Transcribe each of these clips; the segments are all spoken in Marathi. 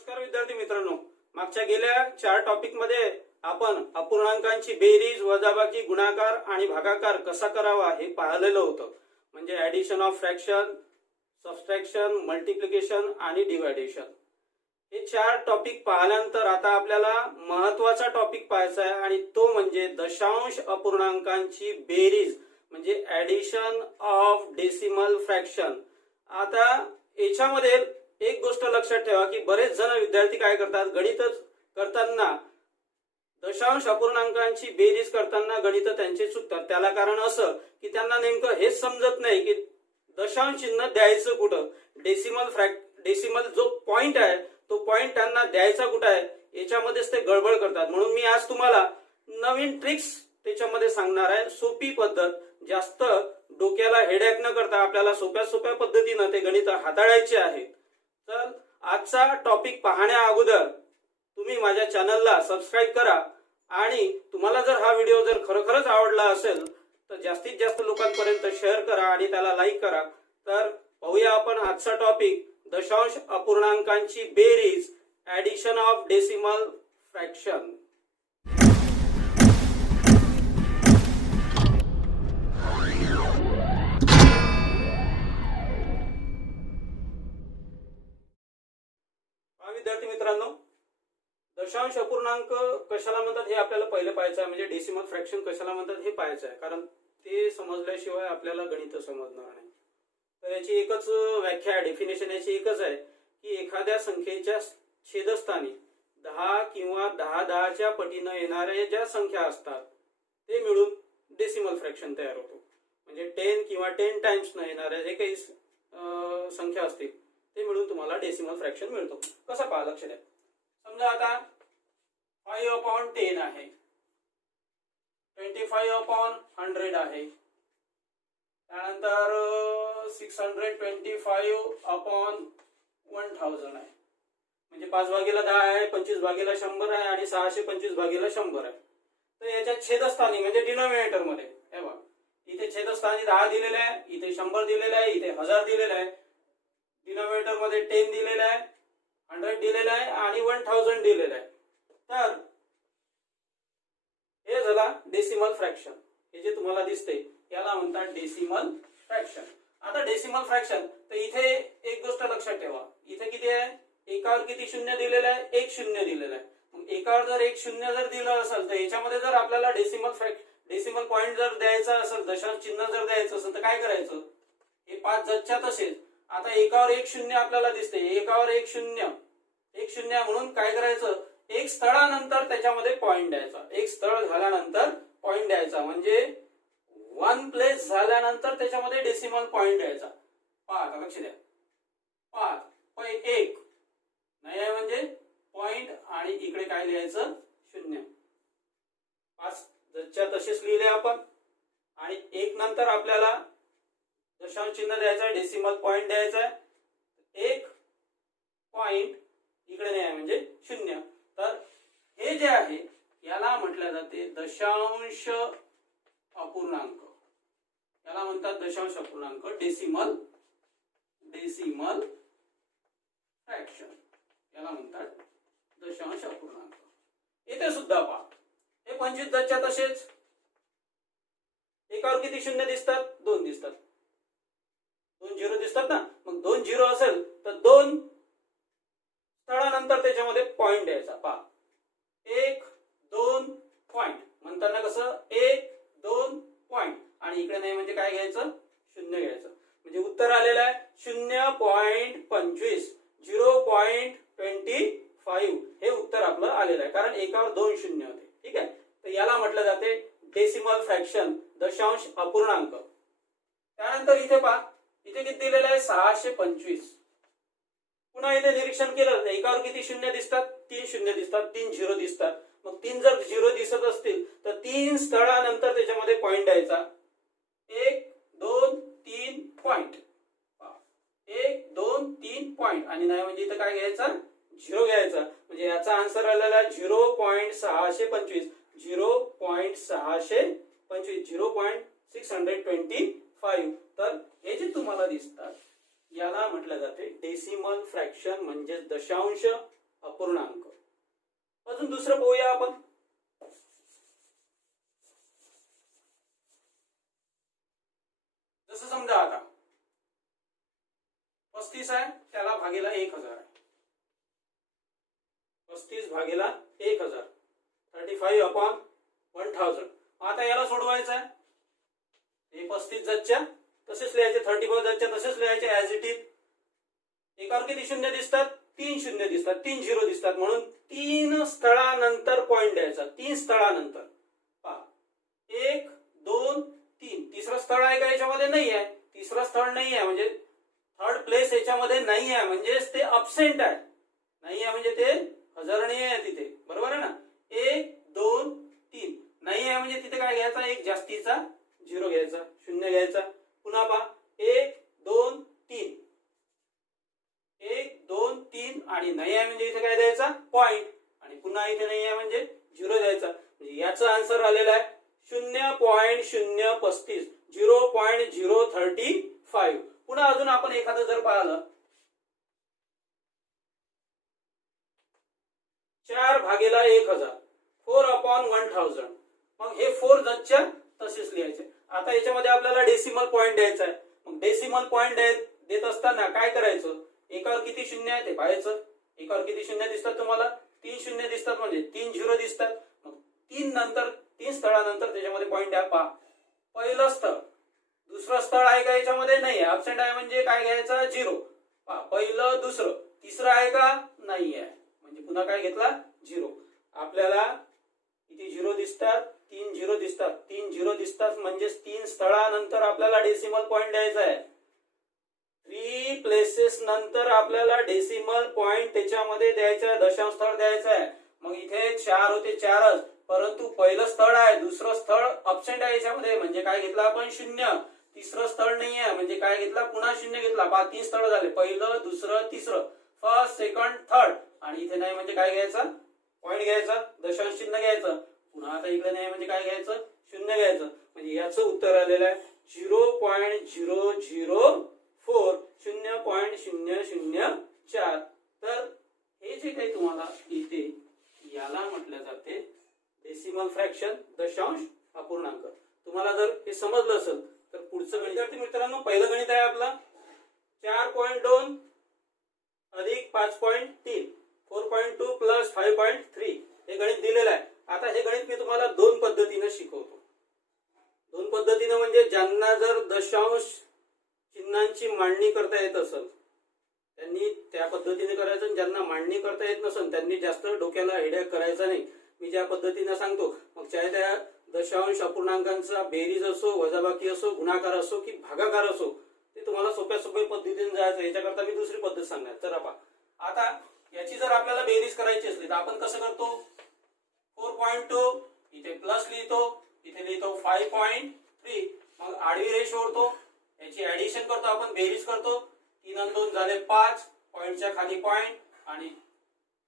नमस्कार विद्यार्थी मित्रांनो, मागच्या गेल्या 4 टॉपिक मध्ये आपण अपूर्णांकांची बेरीज, वजाबाकी, गुणाकार आणि भागाकार कसा करावा हे पाहिलेलं होतं. म्हणजे addition of fraction, subtraction, multiplication आणि डिव्हायडेशन. हे 4 टॉपिक पाहिल्यानंतर आता आपल्याला महत्त्वाचा टॉपिक पाहायचा आहे आणि तो म्हणजे दशांश अपूर्णांकांची बेरीज, म्हणजे ऍडिशन ऑफ डेसिमल फ्रॅक्शन. आता याच्यामध्ये एक गोष्ट लक्षात ठेवा की बरेच जण विद्यार्थी काय करतात, गणितच करताना दशांश अपूर्णांकांची बेरीज करताना गणित त्यांचे चुकतात. त्याला कारण असं की त्यांना नेमकं हेच समजत नाही की दशांश चिन्ह द्यायचं कुठं, डेसिमल जो पॉइंट आहे तो पॉइंट त्यांना द्यायचा कुठं आहे याच्यामध्येच ते गडबड करतात. म्हणून मी आज तुम्हाला नवीन ट्रिक्स त्याच्यामध्ये सांगणार आहे. सोपी पद्धत, जास्त डोक्याला हेडॅक न करता आपल्याला सोप्या पद्धतीनं ते गणित हाताळायचे आहे. तर आजचा टॉपिक पाहण्या अगोदर तुम्ही माझ्या चॅनलला सबस्क्राईब करा आणि तुम्हाला जर हा व्हिडिओ जर खरोखरच आवडला असेल तर जास्तीत जास्त लोकांपर्यंत शेअर करा आणि त्याला लाईक करा. तर पाहूया आपण आजचा टॉपिक, दशांश अपूर्णांकांची बेरीज, ऍडिशन ऑफ डेसिमल फ्रॅक्शन. विद्यार्थी मित्रांनो, दशांश अपूर्णांक कशाला म्हणतात हे आपल्याला पहिले पाहायचं आहे. म्हणजे डेसिमल फ्रॅक्शन कशाला म्हणतात हे पाहायचं आहे, कारण ते समजल्याशिवाय आपल्याला गणित समजणार नाही. तर याची एकच व्याख्या, डेफिनेशन याची एकच आहे की एखाद्या संख्येच्या छेदस्थानी 10 किंवा 10च्या पटीनं येणाऱ्या ज्या संख्या असतात ते मिळून डेसिमल फ्रॅक्शन तयार होतो. म्हणजे 10 किंवा 10 टाइम्स न येणाऱ्या जे काही संख्या असतील ते मिळून तुम्हाला डेसिमल फ्रॅक्शन मिळतो. कसं पहा, लक्ष द्या. समजा आता 5/10 आहे, 25/100 आहे, त्यानंतर 625/1000 आहे. म्हणजे 5/10 आहे, 25/100 आहे आणि 625/100 आहे. तर याच्या छेदस्थानी म्हणजे डिनॉमिनेटर मध्ये हे बघा, इथे छेदस्थानी 10 दिलेले आहे, इथे 100 दिलेले आहे, इथे 1000 दिलेले आहे. डिनॉमिनेटर मध्ये 10 दिलेला आहे, 100 दिलेला आहे आणि 1000 दिलेला आहे. तर हे झाला डेसिमल फ्रॅक्शन. हे जे तुम्हाला दिसते याला म्हणतात डेसिमल फ्रॅक्शन. आता डेसिमल फ्रॅक्शन, तर इथे एक गोष्ट लक्षात ठेवा, इथे किती आहे, एकावर किती शून्य दिलेलं आहे, 1 शून्य दिलेलं आहे. मग एकावर जर 1 शून्य जर दिलं असेल तर याच्यामध्ये जर आपल्याला डेसिमल पॉइंट जर द्यायचा असेल, दशांश चिन्ह जर द्यायचं असेल तर काय करायचं, हे 5 जच्या तसेच. आता एकावर 1 शून्य आपल्याला दिसते, एकावर 1 शून्य म्हणून काय करायचं, एक स्थळानंतर त्याच्यामध्ये पॉइंट द्यायचा. एक स्थळ झाल्यानंतर पॉइंट द्यायचा, म्हणजे 1 प्लेस झाल्यानंतर त्याच्यामध्ये डेसिमल पॉइंट द्यायचा. पहा, लक्ष द्या, 1 नाही आहे म्हणजे पॉइंट आणि इकडे काय लिहायचं, 0. 5 जच्या तसेच लिहिले आपण आणि 1 नंतर आपल्याला दशांश चिन्ह द्यायचं आहे, डेसिमल पॉइंट द्यायचा आहे. 1 पॉइंट इकडे नाही आहे म्हणजे 0. तर हे जे आहे याला म्हटलं जाते दशांश अपूर्णांक. याला म्हणतात दशांश अपूर्णांक, डेसिमल फ्रॅक्शन. याला म्हणतात दशांश अपूर्णांक. इथे सुद्धा पहा, हे 25 जच्या तसेच. एकावर किती शून्य दिसतात, 2 दिसतात, 2 झिरो दिसतात ना. मग 2 झिरो असेल तर 2 स्थळानंतर त्याच्यामध्ये पॉइंट द्यायचा. पहा, 1 2 पॉइंट म्हणताना कसं 1 2 पॉइंट आणि इकडे नाही म्हणजे काय घ्यायचं, 0 घ्यायचं. म्हणजे उत्तर आलेलं आहे 0.25, 0.25 हे उत्तर आपलं आलेलं आहे, कारण एकावर 2 शून्य होते. ठीक आहे, तर याला म्हटलं जाते डेसिमल फ्रॅक्शन, दशांश अपूर्णांक. त्यानंतर इथे पहा, इथे किती दिलेलं आहे, 625. पुन्हा इथे निरीक्षण केलं, एकावर किती शून्य दिसतात, 3 शून्य दिसतात, 3 झिरो दिसतात. मग 3 जर झिरो दिसत असतील तर 3 स्थळानंतर त्याच्यामध्ये पॉइंट द्यायचा. 1 2 3 पॉइंट, 1 2 3 पॉइंट आणि नाही म्हणजे इथं काय घ्यायचं, 0 घ्यायचा. म्हणजे याचा आन्सर आलेला 0.625, 0.625, 0.625. तर हे जे तुम्हाला दिसतात याला म्हटलं जाते डेसिमल फ्रॅक्शन, म्हणजे दशांश अपूर्णांक. अजून दुसरं पाहूया आपण. जसं समजा आता 35 आहे, त्याला भागेला 1000 आहे. 35 भागेला 1000, 35/1000. आता याला सोडवायचं आहे. हे 35 जच्या तसेच लिहायचे, 35 जच्या तसेच लिहायचे ऍज इट इज. एकावर किती शून्य दिसतात? 3 शून्य दिसतात, 3 झिरो दिसतात, म्हणून 3 स्थळानंतर पॉइंट द्यायचा. 3 स्थळानंतर पहा, 1 2 3. तिसरं स्थळ आहे का याच्यामध्ये? नाही आहे. तिसरं स्थळ नाही आहे म्हणजे थर्ड प्लेस याच्यामध्ये नाही आहे, म्हणजेच ते अब्सेंट आहे. नाही आहे म्हणजे ते हजर नाही आहे तिथे, बरोबर आहे ना. 1 2 3 नाही आहे म्हणजे तिथे काय घ्यायचा? एक जास्तीचा झिरो घ्यायचा, शून्य घ्यायचा. पुन्हा पहा, 1 2 3, 1 2 3 आणि नाही आहे म्हणजे इथे काय द्यायचा? पॉइंट. आणि पुन्हा इथे नाही आहे म्हणजे झिरो द्यायचा. म्हणजे याचा आन्सर आलेला आहे 0.035, 0.035. पुन्हा अजून आपण एखादं जर पाहिलं, 4/1000, 4/1000. मग हे 4 जच्या तसेच लिहायचे. आता याच्यामध्ये आपल्याला डेसिमल पॉइंट द्यायचा आहे. मग डेसिमल पॉइंट देत असताना काय करायचं? एकावर किती शून्य आहे ते पाहायचं. एकावर किती शून्य दिसतात तुम्हाला? 3 शून्य दिसतात, म्हणजे 3 झिरो दिसतात. मग 3 स्थळानंतर त्याच्यामध्ये पॉइंट द्या. पहा, पहिलं स्थळ, दुसरं स्थळ आहे का याच्यामध्ये? नाही आहे, अब्सेंट आहे म्हणजे काय घ्यायचा? झिरो. पहा, पहिलं दुसरं, तिसरं आहे का? नाही आहे म्हणजे पुन्हा काय घेतला? झिरो. आपल्याला किती झिरो दिसतात? 3 झिरो दिसतात. 3 झिरो दिसतात म्हणजे 3 स्थळानंतर आपल्याला डेसिमल पॉइंट द्यायचा आहे. 3 प्लेसेस नंतर आपल्याला डेसिमल पॉइंट त्याच्यामध्ये द्यायचा आहे, दशांश स्थळ द्यायचा आहे. मग इथे 4 होते, 4च, परंतु पहिलं स्थळ आहे, दुसरं स्थळ अब्सेंट आहे याच्यामध्ये, म्हणजे काय घेतला आपण? शून्य. तिसरं स्थळ नाही आहे म्हणजे काय घेतला? पुन्हा शून्य घेतला. 3 स्थळ झाले, पहिलं दुसरं तिसरं, फर्स्ट सेकंड थर्ड. आणि इथे नाही म्हणजे काय घ्यायचा? पॉइंट घ्यायचा, दशांश चिन्ह घ्यायचं. पुन्हा आता इकडे नाही म्हणजे काय घ्यायचं? शून्य घ्यायचं. म्हणजे याचं उत्तर आलेलं आहे 0.004, 0.004. तर हे जे काही तुम्हाला इथे याला म्हटलं जाते डेसिमल फ्रॅक्शन, दशांश अपूर्णांक. तुम्हाला जर हे समजलं असेल तर पुढचं विद्यार्थी मित्रांनो, पहिलं गणित आहे आपला 4.2 अधिक 5.3, 4.2 प्लस 5.3. हे गणित दिलेलं आहे. आता हे गणित मी तुम्हाला 2 पद्धतीने शिकवतो. 2 पद्धतीने म्हणजे ज्यांना जर दशांश चिन्हांची मांडणी करता येत असेल त्यांनी त्या पद्धतीने करायचं, ज्यांना मांडणी करता येत नसेल त्यांनी जास्त डोक्याला हेडेक करायचा नाही. मी ज्या पद्धतीने सांगतो, मग चाहे त्या दशांश अपूर्णांकांचा बेरीज असो, वजाबाकी असो, गुणाकार असो की भागाकार असो, ते तुम्हाला सोप्या पद्धतीने जायचं. याच्याकरता मी दुसरी पद्धत सांगणार. तर आता याची जर आपल्याला बेरीज करायची असली तर आपण कसं करतो? 4.2 इथे प्लस लिहितो, इथे लिहितो 5.3. मग आडवी रेष ओढतो, याची ऍडिशन करतो आपण, बेरीज करतो. 3 आणि 2 झाले 5, पॉइंटच्या खाली पॉइंट, आणि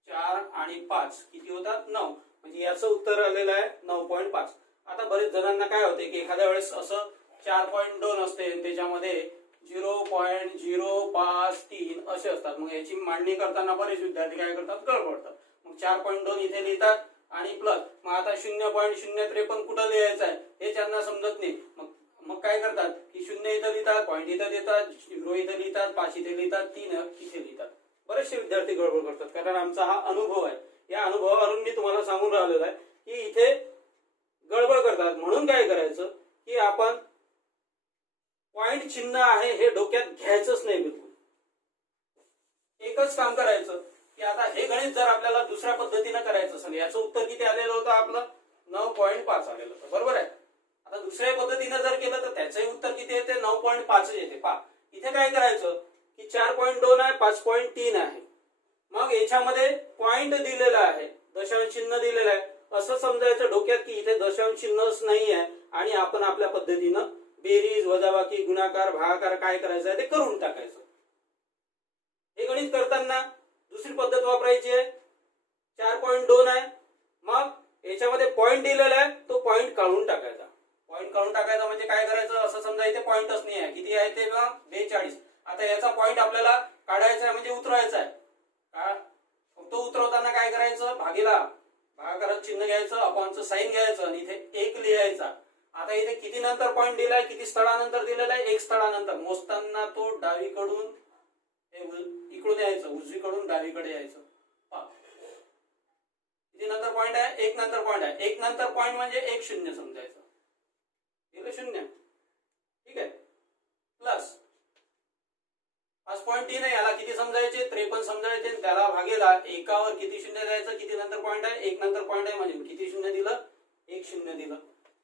4 आणि 5 किती होतात? 9. म्हणजे याचं उत्तर आलेलं आहे 9.5. आता बरेच जणांना काय होते की एखाद्या वेळेस असं 4.2 असते त्याच्यामध्ये 0.053 असे असतात. मग याची मांडणी करताना बरेच विद्यार्थी काय करतात? गडबडतात. मग 4.2 इथे लिहितात आणि प्लस. मग आता 0.053 कुठं लिहायचं आहे हे त्यांना समजत नाही. मग काय करतात की 0 इथं लिहितात, पॉईंट इथं देतात, 0 इथं लिहितात, 5 इथे लिहितात, 3 इथे लिहितात. बरेचसे विद्यार्थी गडबड करतात, कारण आमचा हा अनुभव आहे. या अनुभवावरून मी तुम्हाला सांगून राहिलेलो आहे की इथे गडबड करतात. म्हणून काय करायचं की आपण पॉइंट चिन्ह आहे हे डोक्यात घ्यायचंच नाही. बिलकुल एकच काम करायचं की आता हे गणित जर आपल्याला दुसऱ्या पद्धतीने करायचं असेल, याचं उत्तर किती आलेलं होतं? आपलं 9.5 आलेलं होतं, बरोबर आहे. आता दुसऱ्या पद्धतीने जर केलं तर त्याचंही उत्तर किती येते? 9.5 येते. पहा, इथे काय करायचं की 4.2 आहे, 5.3 आहे. मग याच्यामध्ये पॉइंट दिलेला आहे, दशांश चिन्ह दिलेलं आहे. असं समजायचं डोक्यात की इथे दशांश चिन्हच नाही आहे आणि आपण आपल्या पद्धतीनं बेरीज, वजाबाकी, गुणाकार, भागाकार काय करायचं आहे ते करून टाकायचं. हे गणित करताना दुसरी पद्धत वापरायची आहे. 4.2 आहे, मग याच्यामध्ये पॉइंट दिलेला आहे, तो पॉइंट काढून टाकायचा. पॉइंट काढून टाकायचा म्हणजे काय करायचं? असं समजा इथे पॉइंटच नाही आहे. किती आहे ते? 42. आता याचा पॉइंट आपल्याला काढायचा आहे म्हणजे उतरवायचा आहे. तो उतरवताना भागीला भागाकारात चिन्ह घ्यायचं, अपॉनचं साईन घ्यायचं आणि इथे एक लिहायचा. आता इथे किती नंतर पॉईंट दिलाय, किती स्थळानंतर दिलेला आहे, एक स्थळानंतर. मोजताना तो डावीकडून इकडून यायचं, उजवीकडून डावीकडे यायचं. किती नंतर पॉईंट आहे, एक नंतर पॉईंट आहे. एक नंतर पॉईंट म्हणजे एक शून्य समजायचं, शून्य. ठीक आहे. प्लस 5.3 आहे, याला किती समजायचे, 53 समजायचे. त्याला भागेला एकावर किती शून्य द्यायचं, किती नंतर पॉईंट आहे, एक नंतर पॉईंट आहे म्हणजे किती शून्य दिलं, एक शून्य दिलं.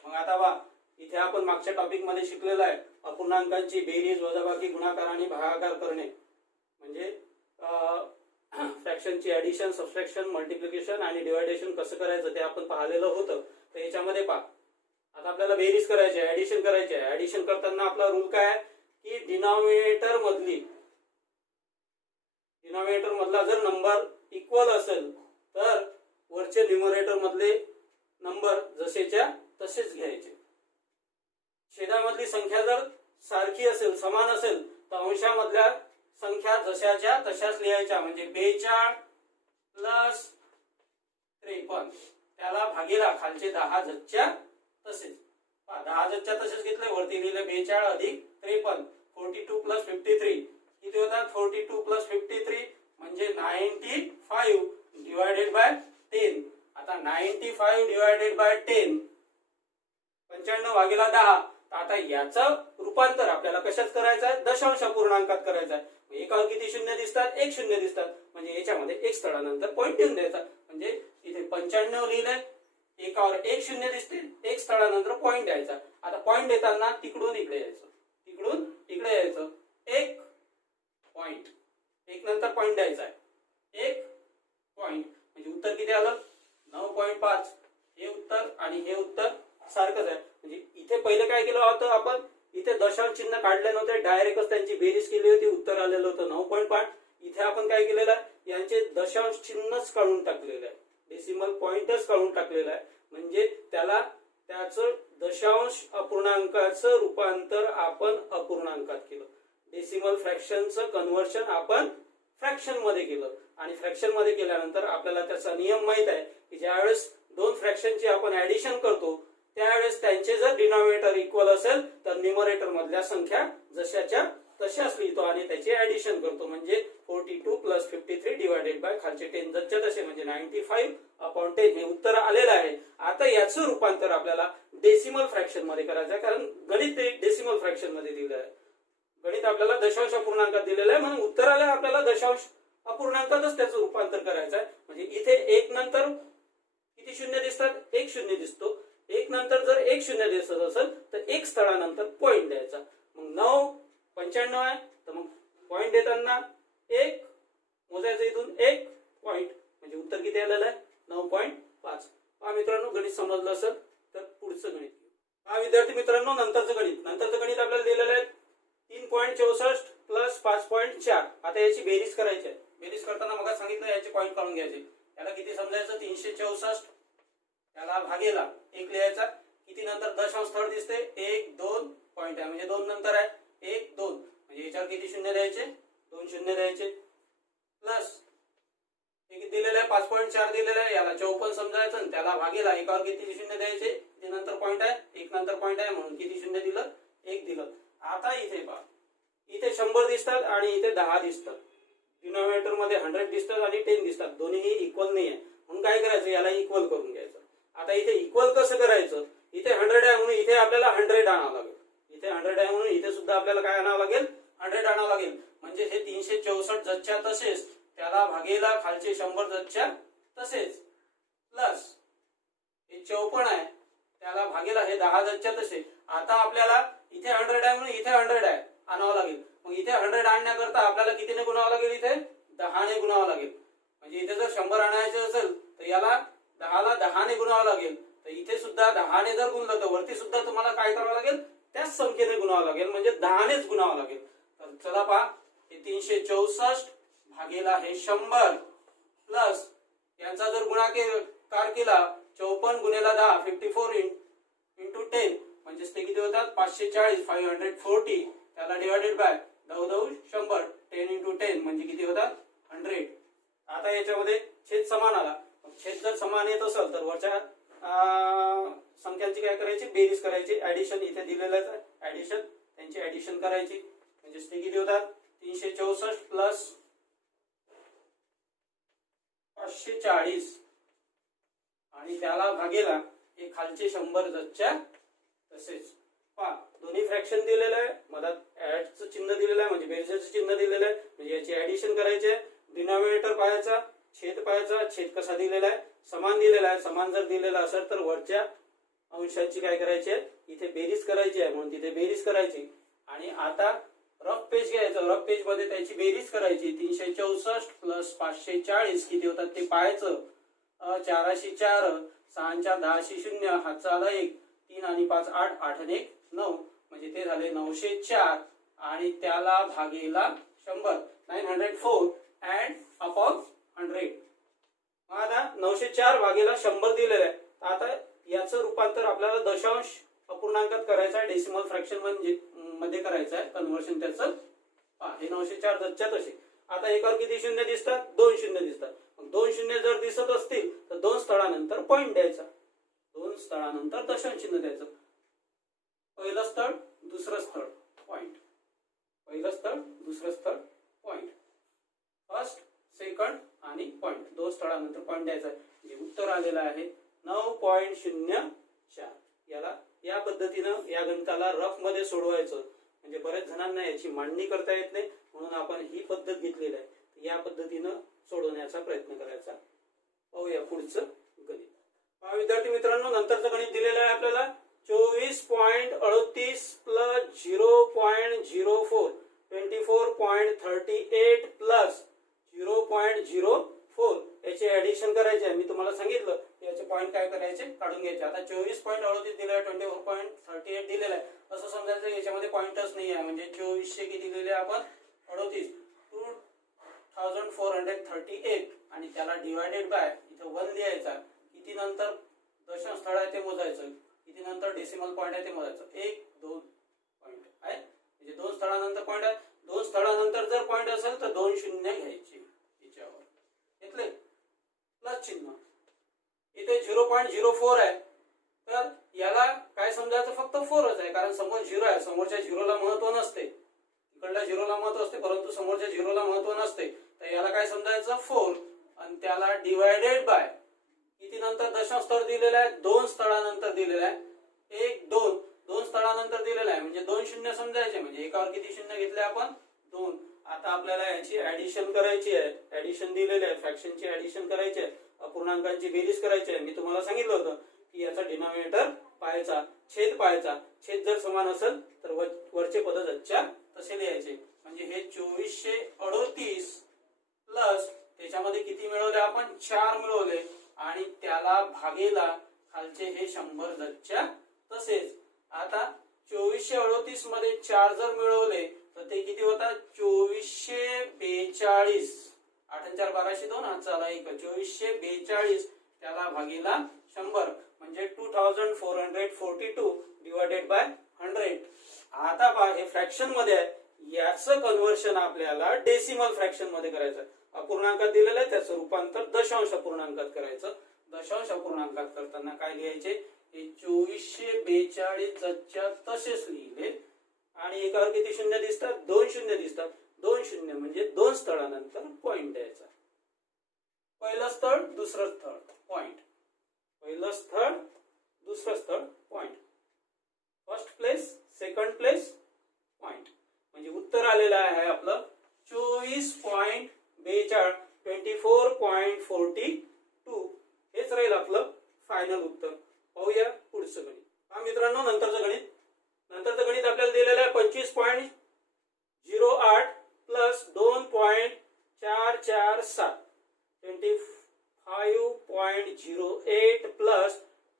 मग आता बा इथे आपण मागच्या टॉपिक मध्ये शिकलेलं आहे अपूर्णांकांची बेरीज, वजाबाकी, गुणाकार आणि भागाकार करणे. म्हणजे फ्रॅक्शनची ऍडिशन, सबट्रॅक्शन, मल्टिप्लिकेशन आणि डिवायडेशन कसं करायचं ते आपण पाहिलेलं होतं. तर याच्यामध्ये पहा, आता आपल्याला बेरीज करायची आहे, ऍडिशन करायची आहे. ऍडिशन करताना आपला रूल काय आहे की डिनॉमिनेटर मधला जर नंबर इक्वल असेल तर वरचे न्यूमरेटर मधले नंबर जसेच्या तसेच घ्यायचे. छेदामधली संख्या जर सारखी असेल, समान असेल तर अंशामधल्या संख्या जशाच्या तशाच लिहायच्या. म्हणजे 42 प्लस 53 त्याला भागीला खालचे 10 जच्या तसेच. 10 जच्या तसेच घेतले, वरती लिहिले 42 अधिक 53. 42 प्लस 53 किती होतात, 42 प्लस 53 म्हणजे 95 डिवायडेड बाय 10. आता 95 डिवायडेड बाय 10 95 भागीला 10. आता याचं रूपांतर आपल्याला कशात करायचं आहे, दशांश अपूर्णांकात करायचं आहे. एकावर किती शून्य दिसतात, एक शून्य दिसतात. म्हणजे याच्यामध्ये एक स्थळानंतर पॉईंट देऊन द्यायचा. म्हणजे इथे 95 लिहिलंय, एकावर एक शून्य दिसते, एक स्थळानंतर पॉईंट द्यायचा. आता पॉईंट देताना तिकडून इकडे यायचं, तिकडून इकडे यायचं. एक पॉईंट, एक नंतर पॉईंट द्यायचा आहे, एक पॉईंट. म्हणजे उत्तर किती आलं, 9.5. हे उत्तर आणि हे उत्तर सारखंच आहे. म्हणजे इथे पहिले काय केलं होतं आपण, इथे दशांश चिन्ह काढले नव्हते, डायरेक्टच त्यांची बेरीज केली होती, उत्तर आलेलं होतं 9.5. इथे आपण काय केलेलं आहे, यांचे दशांश चिन्हच काढून टाकलेलं आहे, डेसिमल पॉइंटच काढून टाकलेलं आहे. म्हणजे त्याला त्याचं दशांश अपूर्णांकाचं रूपांतर आपण अपूर्णांकात केलं. डेसिमल फ्रॅक्शनचं कन्व्हर्शन आपण फ्रॅक्शन मध्ये केलं. आणि फ्रॅक्शन मध्ये केल्यानंतर आपल्याला त्याचा नियम माहित आहे की ज्यावेळेस दोन फ्रॅक्शनची आपण ऍडिशन करतो त्यावेळेस त्यांचे जर डिनॉमिनेटर इक्वल असेल तर न्यूमरेटर मधल्या संख्या जशाच्या तशाच लिहितो आणि त्याची ऍडिशन करतो. म्हणजे 42 प्लस 53 डिवायडेड बाय खालचे 10 जच्या तसे म्हणजे 95/10 हे उत्तर आलेलं आहे. आता याचं रूपांतर आपल्याला डेसिमल फ्रॅक्शन मध्ये करायचं आहे, कारण गणित डेसिमल फ्रॅक्शन मध्ये दिलं आहे. गणित आपल्याला दशांश अपूर्णांकात दिलेलं आहे, म्हणून उत्तराला आपल्याला दशांश अपूर्णांकातच त्याचं रूपांतर करायचं आहे. म्हणजे इथे एक नंतर किती शून्य दिसतात, एक शून्य दिसतो. एक नंतर जर एक शून्य दिसत असेल तर एक स्थळानंतर पॉईंट द्यायचा. मग 9.95 आहे तर मग पॉईंट देताना एक मोजायचं, इथून एक पॉईंट. म्हणजे उत्तर किती आलेलं आहे, 9.5. मित्रांनो गणित समजलं असेल तर पुढचं गणित विद्यार्थी मित्रांनो नंतरचं गणित आपल्याला दिलेलं आहे 3.64 प्लस 5.4. आता याची बेरीज करायची आहे. बेरीज करताना मग सांगितलं याचे पॉईंट काढून घ्यायचे. याला किती समजायचं, 364 त्याला भागेला एक लिहायचा. किती नंतर दशांश स्थळ दिसते, 1 2 पॉईंट आहे म्हणजे 2 नंतर आहे 1 2 म्हणजे याच्यावर किती शून्य द्यायचे, 2 शून्य द्यायचे. प्लस हे किती दिलेलं आहे, 5.4 दिलेलं आहे, याला 54 समजायचं आणि त्याला भागेला एकावर किती शून्य द्यायचे, किती नंतर पॉईंट आहे, एक नंतर पॉईंट आहे म्हणून किती शून्य दिलं, एक दिलं. आता इथे पहा, इथे 100 दिसतात आणि इथे 10 दिसतात. डिनॉमिनेटर मध्ये 100 दिसतात आणि 10 दिसतात, दोन्ही इक्वल नाही आहे. म्हणून काय करायचं, याला इक्वल करून घ्यायचं. आता इथे इक्वल कसं करायचं, इथे 100 आहे म्हणून इथे आपल्याला 100 आणावं लागेल. इथे 100 आहे म्हणून इथे सुद्धा आपल्याला काय आणावं लागेल, 100 आणावं लागेल. म्हणजे हे 364 जच्या तसेच त्याला भागेला खालचे 100 जच्या तसेच. प्लस हे 54 आहे त्याला भागेला हे 10 जच्या तसे. आता आपल्याला इथे 100 आहे म्हणून इथे 100 आहे आणावं लागेल. मग इथे 100 आणण्याकरता आपल्याला कितीने गुणावं लागेल, इथे 10 ने गुणावं लागेल. म्हणजे इथे जर 100 आणायचे असेल तर याला 10 ला 10 ने गुणावं लागेल. तर इथे सुद्धा 10 ने जर गुणलं तर वरती सुद्धा तुम्हाला काय करावं लागेल, त्याच संख्येने गुणावं लागेल. म्हणजे 10 नेच गुणावं लागेल. तर चला पहा, हे 364 भागेला हे 100 प्लस यांचा जर गुणाकार केला 54 गुणेला 10 54 इंटू 10 म्हणजे ते किती होतात 540 540. त्याला डिवायडेड बाय 10 100 10 इंटू 10 म्हणजे किती होतात 100. आता याच्यामध्ये छेद समान आला, छेद जर समान येत असेल तर वरच्या संख्यांची काय करायची, बेरीज करायची. ऍडिशन इथे दिलेलं आहे, ऍडिशन, त्यांची ऍडिशन करायची. म्हणजे ते किती होतात, 364 प्लस 540 आणि त्याला भागेला हे खालचे 100 जच्या तसेच. पहा दोन्ही फ्रॅक्शन दिलेलं आहे, मधात ऍडचं चिन्ह दिलेलं आहे म्हणजे बेरीजचं चिन्ह दिलेलं आहे. म्हणजे याची ऍडिशन करायची आहे. डिनॉमिनेटर पाहायचा, छेद पाहायचा. छेद कसा दिलेला आहे, समान दिलेला आहे. समान जर दिलेला असेल तर वरच्या अंशाची काय करायची आहे, इथे बेरीज करायची आहे म्हणून तिथे बेरीज करायची. आणि आता रफ पेज घ्यायचं, रफ पेज मध्ये त्याची बेरीज करायची. 364 प्लस 540 किती होतात ते पाहायचं. 4×4 6 10 0 हातचा आला 1, 3 आणि 5 8, 8 आणि 1 9 म्हणजे ते झाले 904 आणि त्याला भागेला 100. 904 अँड अपॉन 100. आता 904 भागेला 100 दिलेलं आहे. आता याचं रूपांतर आपल्याला दशांश अपूर्णांकात करायचं आहे, डेसिमल फ्रॅक्शन मध्ये करायचं आहे कन्व्हर्शन त्याचं. हे 904 जच्या तसे. आता एकावर किती शून्य दिसतात, 2 शून्य दिसतात. मग 2 शून्य जर दिसत असतील तर 2 स्थळानंतर पॉईंट द्यायचा, 2 स्थळानंतर दशांश चिन्ह द्यायचं. पहिलं स्थळ दुसरं स्थळ पॉईंट, पहिलं स्थळ दुसरं स्थळ पॉईंट, फर्स्ट सेकंड आणि पॉईंट, 2 स्थळानंतर पॉईंट द्यायचा. म्हणजे उत्तर आलेलं आहे 9.04. याला या पद्धतीनं या गणिताला रफ मध्ये सोडवायचं. म्हणजे बऱ्याच जणांना याची मांडणी करता येत नाही म्हणून आपण ही पद्धत घेतलेली आहे. या पद्धतीनं सोडवण्याचा प्रयत्न करायचा. पाहूया पुढचं गणित. विद्यार्थी मित्रांनो, नंतरचं गणित दिलेलं आहे आपल्याला 24.38 प्लस 0.04 24.38 प्लस 0.04 याचे ऍडिशन करायचे आहे. मी तुम्हाला सांगितलं याचे पॉईंट काय करायचे, काढून घ्यायचे. आता 24.38 दिलेला आहे, 24.38 दिलेला आहे. असं समजायचं याच्यामध्ये पॉईंटच नाही आहे. म्हणजे 2400 किती दिले आपण 38 2438 आणि त्याला डिवायडेड बाय इथे 1 लिहायचा. किती नंतर दशांश स्थळ आहे ते मोजायचं, किती नंतर डेसिमल पॉईंट आहे ते मोजायचं. 1 2 पॉईंट आहे म्हणजे 2 स्थळानंतर पॉईंट आहे. 2 स्थळानंतर जर पॉईंट असेल तर 2 शून्य घ्यायचे याच्यावर, घेतले प्लस चिन्ह. इथे 0.04 आहे तर याला काय समजायचं, फक्त 4च आहे कारण समोर 0 आहे. समोरच्या 0ला महत्व नसते, इकडल्या 0ला महत्व असते परंतु समोरच्या 0ला महत्व नसते. तर याला काय समजायचं 4 आणि त्याला डिवायडेड बाय किती नंतर दशांश स्थळ दिलेला आहे, 2 स्थळानंतर दिलेला आहे. 1 2 2 स्थळानंतर दिलेला आहे म्हणजे 2 शून्य समजायचे. म्हणजे एकावर किती शून्य घेतले आपण 2. आता आपल्याला याची ऍडिशन करायची आहे. ऍडिशन दिलेले आहे, फ्रॅक्शनची ऍडिशन करायची आहे, अपूर्णांकांची बेरीज करायची आहे. मी तुम्हाला सांगितलं होतं की याचा डिनॉमिनेटर पाहायचा, छेद पाहायचा. छेद जर समान असेल तर वरचे पद जच्या तसे लिहायचे. म्हणजे हे 2438 प्लस त्याच्यामध्ये किती मिळवले आपण 4 मिळवले आणि त्याला भागेला खालचे हे 100 जच्या तसेच. आता 2438 मध्ये 4 जर मिळवले तर ते किती होतात 2442. 8 आणि 4 1202 हा चला 1 2442 त्याला भागेला 100 म्हणजे 2442 डिवायडेड बाय 100. आता पहा हे फ्रॅक्शन मध्ये आहे, याचं कन्व्हर्शन आपल्याला डेसिमल फ्रॅक्शन मध्ये करायचं. अपूर्णांकात दिलेलं आहे त्याचं रूपांतर दशांश अपूर्णांकात करायचं. दशांश अपूर्णांकात करताना काय लिहायचे, हे 2442 जच्या तसेच लिहिले आणि एकावर किती शून्य दिसतात 2 शून्य दिसतात. 2 शून्य म्हणजे 2 स्थळानंतर पॉईंट द्यायचा. पहिलं स्थळ दुसरं स्थळ पॉईंट, पहिलं स्थळ दुसरं स्थळ point, first place second place point. म्हणजे उत्तर आलेलं आहे आपलं 24.42 24.42. हेच राहील आपलं फायनल उत्तर. पाहूया पुढचं गणित. हा मित्रांनो नंतरचं गणित. नंतरचं गणित आपल्याला दिलेलं आहे 25.08 प्लस 2.447 25.08 प्लस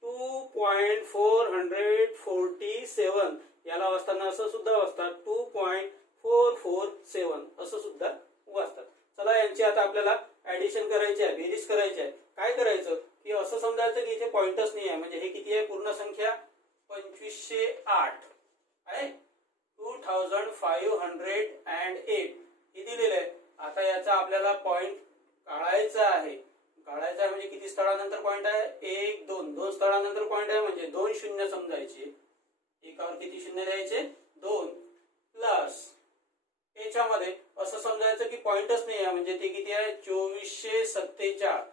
2.447. याला वाचताना असं सुद्धा वाचतात 2.447 असं सुद्धा वाचतात. चला यांची आता आपल्याला ऍडिशन करायची आहे, बेरीज करायची आहे. काय करायचं की असं समजायचं की इथे पॉइंटच नाही आहे. म्हणजे हे किती आहे पूर्ण संख्या 2508 आहे. 2508 हे दिलेलं आहे. आता याचा आपल्याला पॉइंट काढायचा आहे. काढायचा आहे म्हणजे किती स्थळानंतर पॉईंट आहे, 1 2 2 स्थळानंतर पॉईंट आहे म्हणजे 2 शून्य समजायचे, एकावर किती शून्य द्यायचे, 2 प्लस याच्यामध्ये असं समजायचं की पॉइंटच नाही आहे म्हणजे ते किती आहे, 2447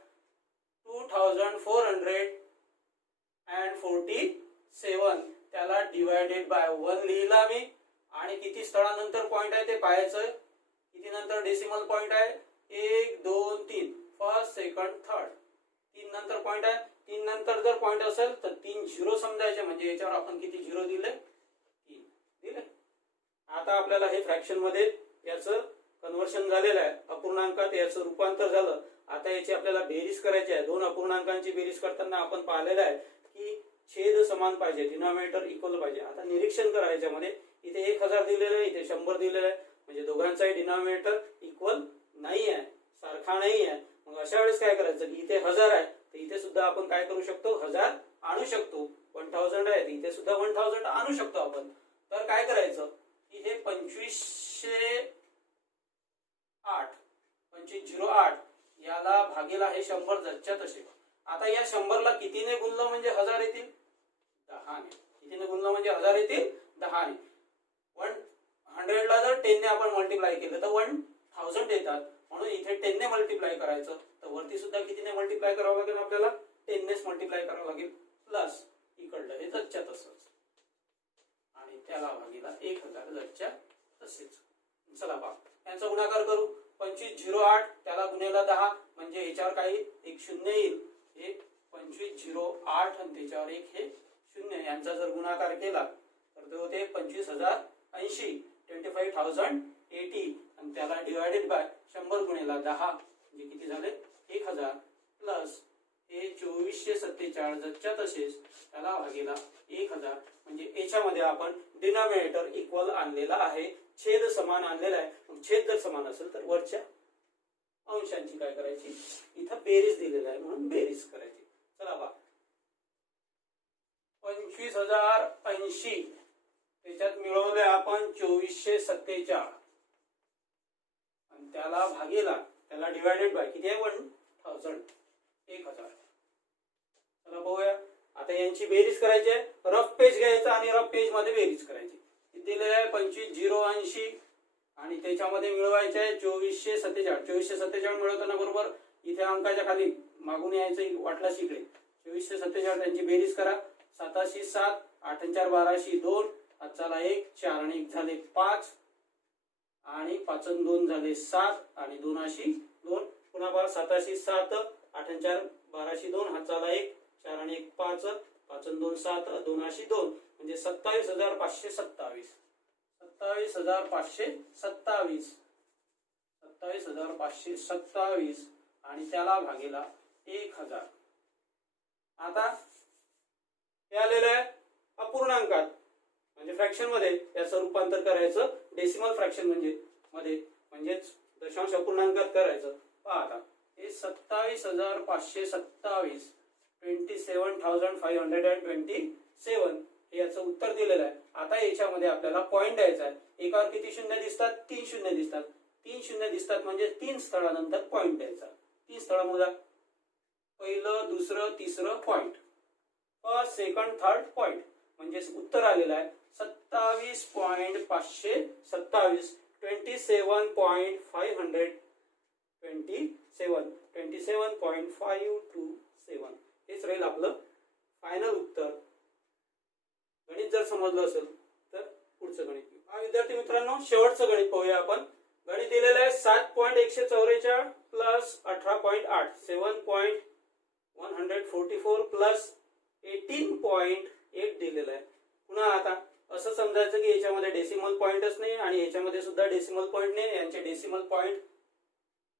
2447 त्याला डिवायडेड बाय 1 लिहिला मी आणि किती स्थळानंतर पॉइंट आहे ते पाहायचं, किती नंतर डेसिमल पॉइंट आहे, 1 2 3 फर्स्ट सेकंड थर्ड, 3 नंतर पॉइंट आहे, 3 नंतर जर पॉइंट असेल तर 3 झिरो समजायचे म्हणजे याच्यावर आपण किती झिरो दिले, 3 दिले. आता आपल्याला हे फ्रॅक्शन मध्ये याचं कन्वर्शन झालेलं आहे, अपूर्णांकात याचं रूपांतर झालं. आता याची आपल्याला बेरीज करायची आहे. दोन अपूर्णांकांची बेरीज करताना आपण पाहिलेलं आहे की छेद समान पाहिजे, डिनॉमिनेटर इक्वल पाहिजे. आता निरीक्षण करा याच्यामध्ये, इथे 1000 दिलेलं आहे, इथे 100 दिलेलं आहे म्हणजे दोघांचाही डिनॉमिनेटर इक्वल नाही आहे, सारखा नाही आहे. मग अशा वेळेस काय करायचं की इथे 1000 आहे तर इथे सुद्धा आपण काय करू शकतो, 1000 आणू शकतो. 1000 आहे इथे सुद्धा 1000 आणू शकतो आपण. तर काय करायचं की हे 2508 याला भागेला हे 100 जसच्या तसे. आता या 100 ला कितीने गुणलं म्हणजे 1000 येतील, 10 ने. कितीने गुणलं म्हणजे 1000 येतील, 10 ने. 100 ला जर 10 ने आपण मल्टिप्लाय केलं तर 1000 येतात, म्हणून इथे 10 ने मल्टिप्लाय करायचं. तर वरती सुद्धा कितीने मल्टिप्लाय करावं लागेल आपल्याला, 10 नेच मल्टिप्लाय करावं लागेल प्लस इकडलं हे जसच्या तसंच आणि त्याला भागीला 1000 जसच्या तसेच. चला पहा यांचा गुणाकार करू. 2508 त्याला गुणिले 10 म्हणजे याच्यावर काही एक शून्य येईल, हे 2508 आणि त्याच्यावर एक हे शून्य, यांचा जर गुणाकार केला तर ते होते 25080 25,080 आणि त्याला डिवायडेड बाय 100 गुणिले 10 म्हणजे किती झाले 1000 प्लस हे 2447 जसच्या तसेच त्याला भागीला 1000 म्हणजे याच्यामध्ये आपण डिनॉमिनेटर इक्वल आणलेला आहे, छेद समान आणलेला आहे. छेद जर समान असेल तर वरच्या अंशांची काय करायची, इथं बेरीज दिलेला आहे म्हणून बेरीज करायची. चला बा 25080 त्याच्यात मिळवले आपण 2447 आणि त्याला भागीला त्याला डिवायडेड बाय किती आहे 1000. चला पाहूया आता यांची बेरीज करायची आहे. रफ पेज घ्यायचा आणि रफ पेज मध्ये बेरीज करायची. दिलेलं आहे 25080 आणि त्याच्यामध्ये मिळवायचे आहे 2447 मिळवताना बरोबर इथे अंकाच्या खाली मागून यायचं वाटलाच इकडे 2447 त्यांची बेरीज करा. 7 7 8 4 12 2 आजचाला 1 4 आणि 1 झाले 5 आणि 5 आणि 2 झाले 7 आणि 2 2 पुन्हा पहा 7 7 8 4 12 2 हातचाला 1 4 आणि 1 5 5 आणि 2 7 2 2 म्हणजे 27527 27527 आणि त्याला भागीला 1000. आता हे आलेलं आहे अपूर्णांकात म्हणजे फ्रॅक्शन मध्ये याचं रूपांतर करायचं डेसिमल फ्रॅक्शन म्हणजेच दशांश अपूर्णांकात करायचं. पहा आता हे 27527 27,527 हे याचं उत्तर दिलेलं आहे. आता याच्यामध्ये आपल्याला पॉइंट द्यायचा आहे. एकावर किती शून्य दिसतात, 3 शून्य दिसतात. 3 शून्य दिसतात म्हणजे 3 स्थळानंतर पॉइंट द्यायचा. 3 स्थळामध्ये पहिलं दुसरं तिसरं point, first second third point म्हणजे उत्तर आलेलं आहे 27.527 27.527 हेच राहील आपलं फायनल उत्तर. गणित जर समजलं असेल तर पुढचं गणित घेऊ. विद्यार्थी मित्रांनो शेवटचं गणित पाहूया आपण. गणित दिलेलं आहे 7.144 प्लस 18.8 7.144 प्लस 18.8 दिलेलं आहे. पुन्हा आता असं समजायचं की याच्यामध्ये डेसिमल पॉइंटच नाही आणि याच्यामध्ये सुद्धा डेसिमल पॉइंट नाही. यांचे डेसिमल पॉइंट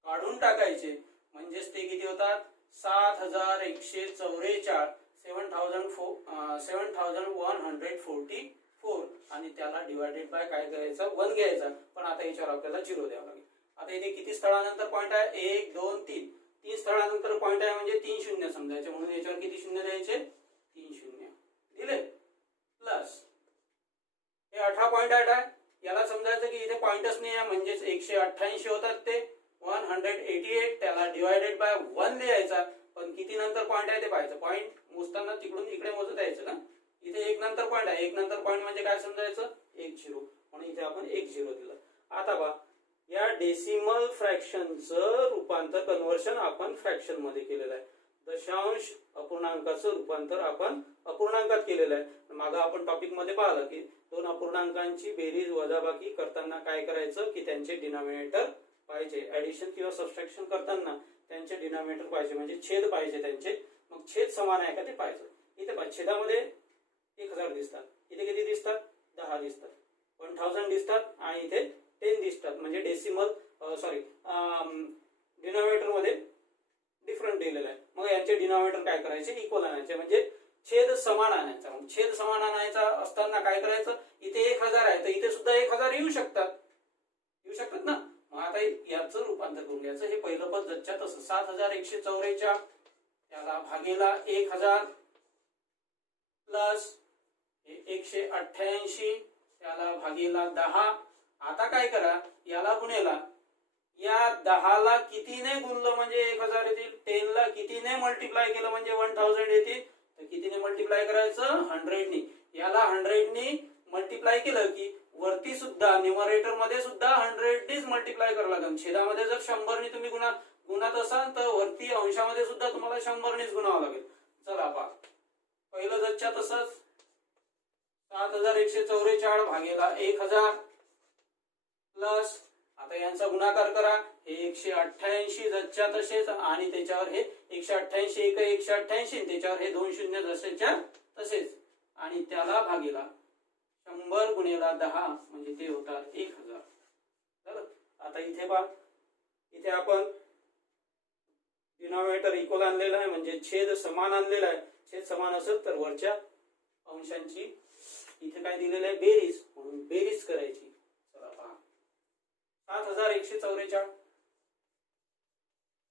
काढून टाकायचे म्हणजेच ते किती होतात 7144 7144 आणि त्याला डिवायडेड बाय काय करायचं 1 घ्यायचा. पण आता याच्यावर आपल्याला 0 द्यावा लागेल. आता इथे किती स्थळानंतर पॉइंट आहे 1 2 3 3 स्थळानंतर पॉइंट आहे म्हणजे 3 शून्य समजायचे म्हणून याच्यावर किती शून्य द्यायचे 3 शून्य दिले प्लस हे 18.8 आहे. याला समजायचं की इथे पॉइंटच नाही आहे म्हणजेच 188 होतात ते 188 त्याला डिवायडेड बाय 1 लिहायचा पॉईंट आहे ते पाहायचं. पॉईंट मोजताना तिकडून इकडे मोजत यायचं ना. इथे एक नंतर पॉईंट आहे, एक नंतर पॉईंट म्हणजे काय समजायचं, 1 0, म्हणून इथे आपण 1 0 दिलं. आता पहा, या डेसिमल फ्रॅक्शनचं रूपांतर कन्व्हर्शन आपण फ्रॅक्शन मध्ये केलेलं आहे. दशांश अपूर्णांकाचं रूपांतर आपण अपूर्णांकात केलेलं आहे. मागं आपण टॉपिक मध्ये पाहिलं की दोन अपूर्णांकांची बेरीज वजाबाकी करताना काय करायचं की त्यांचे डिनॉमिनेटर पाहिजे. ऍडिशन किंवा सबट्रॅक्शन करताना त्यांचे डिनॉमिनेटर पाहिजे, म्हणजे छेद पाहिजे त्यांचे. मग छेद समान आहे का ते पाहिजे. इथे पहा, छेदामध्ये 1000 दिसतात, इथे किती दिसतात, 10 दिसतात, 1000 दिसतात आणि इथे 10 दिसतात. म्हणजे डेसिमल डिनॉमिनेटर मध्ये डिफरंट दिलेला आहे. मग यांचे डिनॉमिनेटर काय करायचे, इक्वल आणायचे, म्हणजे छेद समान आणायचा. मग छेद समान आणायचा असताना काय करायचं, इथे 1000 आहे तर इथे सुद्धा 1000 येऊ शकतात ना. मग आता याचं रूपांतर करून घ्यायचं. हे पहिलं पद जच्या तसं 7144 त्याला भागेला 1000 प्लस 188 त्याला भागेला 10. आता काय करा, याला गुणेला, या 10 ला कितीने गुणलं म्हणजे 1000 येतील, 10 ला कितीने मल्टिप्लाय केलं म्हणजे 1000 येतील. तर कितीने मल्टिप्लाय करायचं, 100 नी. याला 100 नी मल्टिप्लाय केलं की वरती सुद्धा न्यूमरेटर मध्ये सुद्धा 100 नीच मल्टिप्लाय करावं लागेल. छेदामध्ये जर 100 नी तुम्ही गुणत असाल तर वरती अंशामध्ये सुद्धा तुम्हाला 100 नीच गुणावं लागेल. चला पहा, पहिलं जच्या तसंच 7144 भागेला 1000 प्लस, आता यांचा गुणाकार करा, हे 188 जच्या तसेच आणि त्याच्यावर हे 188 एक 188 त्याच्यावर हे 2 शून्य जसेच्या तसेच आणि त्याला भागेला 100 गुणेला 10 म्हणजे ते होतात 1000. चला आता इथे पहा, इथे आपण डिनॉमिनेटर इक्वल आणलेला आहे, म्हणजे छेद समान आणलेला आहे. छेद समान असेल तर वरच्या अंशांची इथे काय दिलेलं आहे, बेरीज, म्हणून बेरीज करायची. चला पहा, 7144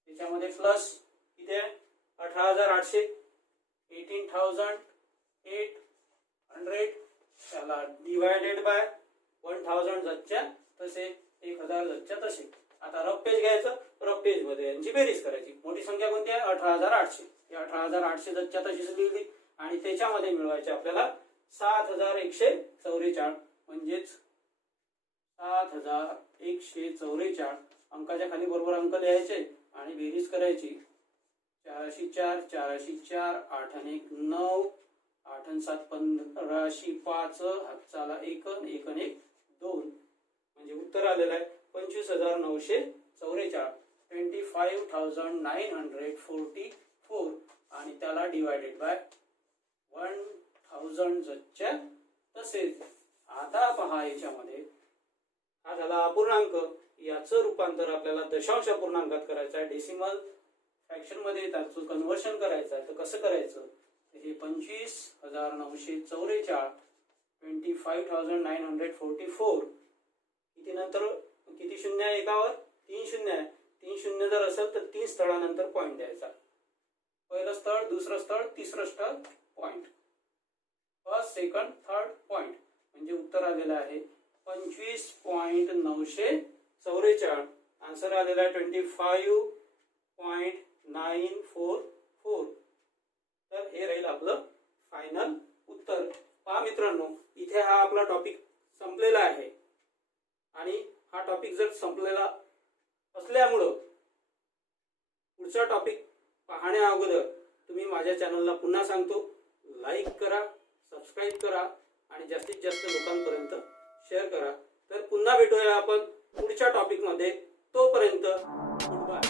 त्याच्यामध्ये प्लस इथे 18800 18800 त्याला डिवायडेड बाय 1000 जच्या तसे 1000 जच्या तसे. आता रफ पेज घ्यायचं, रफ पेज मध्ये यांची बेरीज करायची. मोठी संख्या कोणती आहे, 18800. या 18800 जच्या तशीच लिहिली आणि त्याच्यामध्ये मिळवायचे आपल्याला 7144, म्हणजेच 7144. अंकाच्या खाली बरोबर अंक लिहायचे आणि बेरीज करायची. 404 404 8 आणि 1 9 8 आणि 7 1505 हातचाला 1 1 आणि 1 2, म्हणजे उत्तर आलेलं आहे 25944, 25944 आणि त्याला डिवायडेड बाय 1000 जच्या तसेच. आता पहा, याच्यामध्ये हा झाला अपूर्णांक, याचं रूपांतर आपल्याला दशांश अपूर्णांकात करायचं आहे. डेसिमल फ्रॅक्शन मध्ये त्याचं कन्व्हर्शन करायचं आहे. तर कसं करायचं, हे 25944 25944 किती नंतर किती शून्य आहे, एकावर 3 शून्य आहे. 3 शून्य जर असेल तर 3 स्थळानंतर पॉईंट द्यायचा. पहिलं स्थळ, दुसरं स्थळ, तिसरं स्थळ, point. First, second, third, point, म्हणजे उत्तर आलेलं आहे 25.944. आन्सर आलेला आहे 25.944. तर हे राहील आपलं फायनल उत्तर. पहा मित्रांनो, इथे हा आपला टॉपिक संपलेला आहे आणि हा टॉपिक जर संपलेला असल्यामुळं पुढचा टॉपिक पाहण्या अगोदर तुम्ही माझ्या चॅनलला पुन्हा सांगतो, लाईक करा, सबस्क्राईब करा आणि जास्तीत जास्त लोकांपर्यंत शेअर करा. तर पुन्हा भेटूया आपण पुढच्या टॉपिक मध्ये. तोपर्यंत गुड बाय.